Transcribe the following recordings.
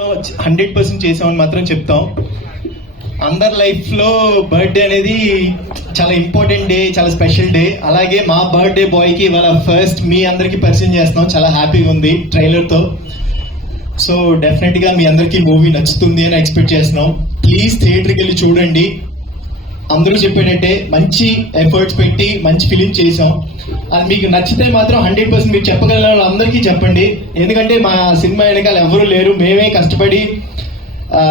100% చేసామని మాత్రం చెప్తాం. అందరి లైఫ్ లో బర్త్డే అనేది చాలా ఇంపార్టెంట్ డే, చాలా స్పెషల్ డే. అలాగే మా బర్త్డే బాయ్ కి ఇవాళ ఫస్ట్ మీ అందరికి పరిచయం చేస్తున్నాం. చాలా హ్యాపీగా ఉంది ట్రైలర్ తో. సో డెఫినెట్ గా మీ అందరికి మూవీ నచ్చుతుంది అని ఎక్స్పెక్ట్ చేస్తున్నాం. ప్లీజ్ థియేటర్కి వెళ్ళి చూడండి. అందరూ చెప్పేటట్టే మంచి ఎఫర్ట్స్ పెట్టి మంచి ఫిలిం చేసాం. అది మీకు నచ్చితే మాత్రం 100% మీరు చెప్పగల వాళ్ళందరికీ చెప్పండి. ఎందుకంటే మా సినిమా వెనకాల ఎవరూ లేరు. మేమే కష్టపడి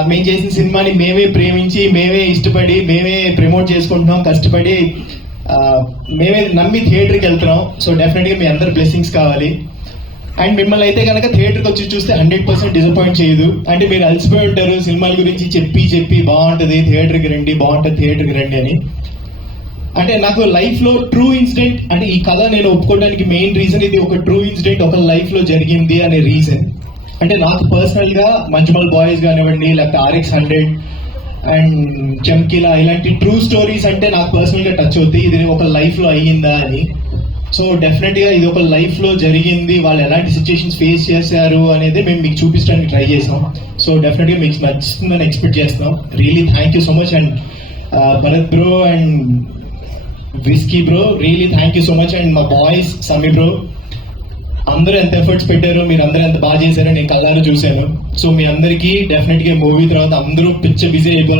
మేము చేసిన సినిమాని మేమే ప్రేమించి, మేమే ఇష్టపడి, మేమే ప్రమోట్ చేసుకుంటున్నాం. కష్టపడి మేమే నమ్మి థియేటర్కి వెళ్తున్నాం. సో డెఫినెట్గా మీ అందరి బ్లెస్సింగ్స్ కావాలి. అండ్ మిమ్మల్ని అయితే కనుక థియేటర్కి వచ్చి చూస్తే 100% డిసప్పాయింట్ చేయదు. అంటే మీరు అలసిపోయి ఉంటారు సినిమాల గురించి చెప్పి బాగుంటుంది థియేటర్కి రండి, బాగుంటుంది థియేటర్కి రండి అని. అంటే నాకు లైఫ్ లో ట్రూ ఇన్సిడెంట్, అంటే ఈ కథ నేను ఒప్పుకోవడానికి మెయిన్ రీజన్ ఇది ఒక ట్రూ ఇన్సిడెంట్ ఒక లైఫ్ లో జరిగింది అనే రీజన్. అంటే నాకు పర్సనల్ గా మంజుమల్ బాయ్స్ కానివ్వండి, లేకపోతే RX100 అండ్ చమ్కీలా ఇలాంటి ట్రూ స్టోరీస్ అంటే నాకు పర్సనల్ గా టచ్ అవుతాయి. ఇది ఒక లైఫ్ లో అయ్యిందా అని. సో డెఫినెట్ గా ఇది ఒక లైఫ్ లో జరిగింది, వాళ్ళు ఎలాంటి సిచ్యుయేషన్స్ ఫేస్ చేశారు అనేది మేము మీకు చూపించడానికి ట్రై చేసాం. సో డెఫినెట్ గా మీకు నచ్చుతుందని ఎక్స్పెక్ట్ చేస్తున్నాం. Really thank you so much. And Bharat bro and whisky bro, really thank you so much. And మా బాయ్స్ సమీ బ్రో, అందరూ ఎంత ఎఫర్ట్స్ పెట్టారో, మీరు అందరూ ఎంత బాగా చేశారో నేను కళ్ళారా చూశాను. సో మీ అందరికీ డెఫినెట్ గా మూవీ తర్వాత అందరూ పిచ్చ బిజీ అయిపోవాలి.